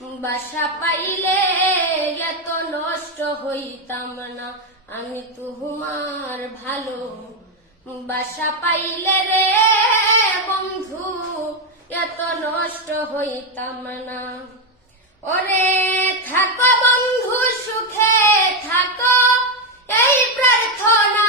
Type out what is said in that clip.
বাসা পাইলে এত নষ্ট হইতাম না, আমি তোমার ভালো বাসা পাইলে রে বন্ধু এত নষ্ট হইতাম না। ওরে থাকো বন্ধু সুখে থাকো, এই প্রার্থনা